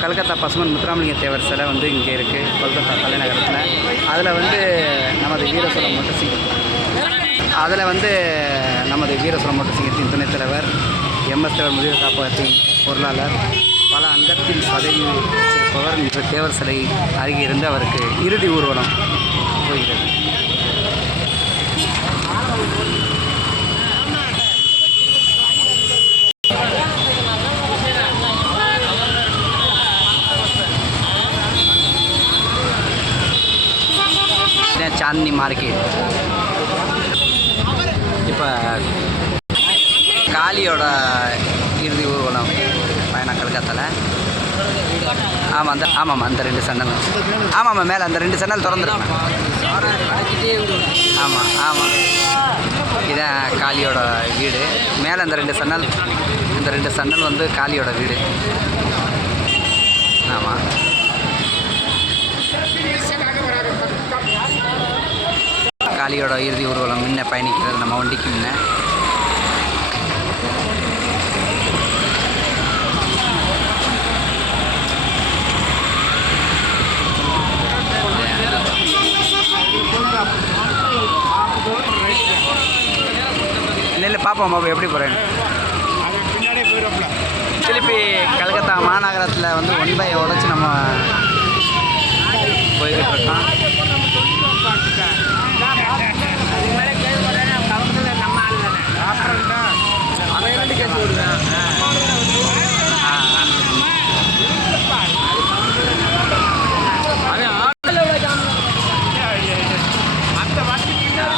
கல்கத்தா பசுமன் முத்துராமலிங்க தேவர் சிலை வந்து இங்கே இருக்குது கொல்கத்தா தலைநகரத்தில். அதில் வந்து நமது வீரசுரம் மோட்டர் அதில் வந்து நமது வீரசுரம் மோட்டர் சிங்கத்தின் துணைத் தலைவர் எம்எஸ் தேவர் முதியோர் காப்பகத்தின் பொருளாளர் பல அங்கத்தின் பதவி வச்சிருப்பவர் இன்று தேவர் சிலை அருகே இருந்து அவருக்கு இறுதி ஊர்வலம் போகிறது. சாந்தினி மார்க்கெட் இப்போ காளியோட இறுதி ஊர்வலம் பயணம் கல்கத்தாவில் ஆமாம் அந்த ஆமாம் அந்த ரெண்டு சன்னல் ஆமாம்மா மேலே அந்த ரெண்டு சேனல் திறந்துருக்கேன் ஆமாம் ஆமாம் இதான் காளியோட வீடு மேலே அந்த ரெண்டு சன்னல் இந்த ரெண்டு சன்னல் வந்து காளியோட வீடு ஆமாம் காளியோட இறுதி ஊர்வலம் முன்ன பயணிக்கிறது நம்ம வண்டிக்கு முன்ன. இல்லை இல்லை பார்ப்போம் பாப்பா எப்படி போகிறேன். திருப்பி கல்கத்தா மாநகரத்தில் வந்து ஒன் பை உடச்சி நம்ம போய்கிட்டு இருக்கோம் ஆ, ஆ. அந்த வண்டி நம்ம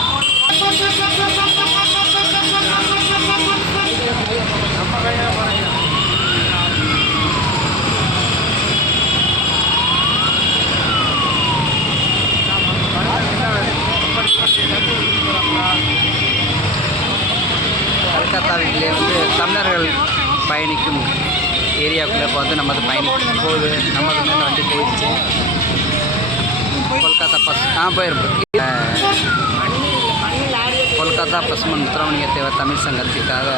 கையில் போகிறீங்க கல்கத்தாவிலே வந்து தமிழர்கள் பயணிக்கும் ஏரியாவுக்குள்ளே இப்போ வந்து நமது பயணிக்கும் போது நமது வந்து வண்டி போயிடுச்சு. கொல்கத்தா பஸ் ஆ போயிருப்போம் கொல்கத்தா பசுமன் முத்துராமலிங்க தேவர் தமிழ் சங்கத்திற்காக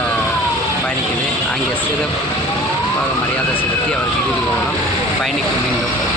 பயணிக்குது. அங்கே சிறப்பாக மரியாதை செலுத்தி அவருக்கு இறுதி ஊர்வலம் பயணிக்கும் மீண்டும்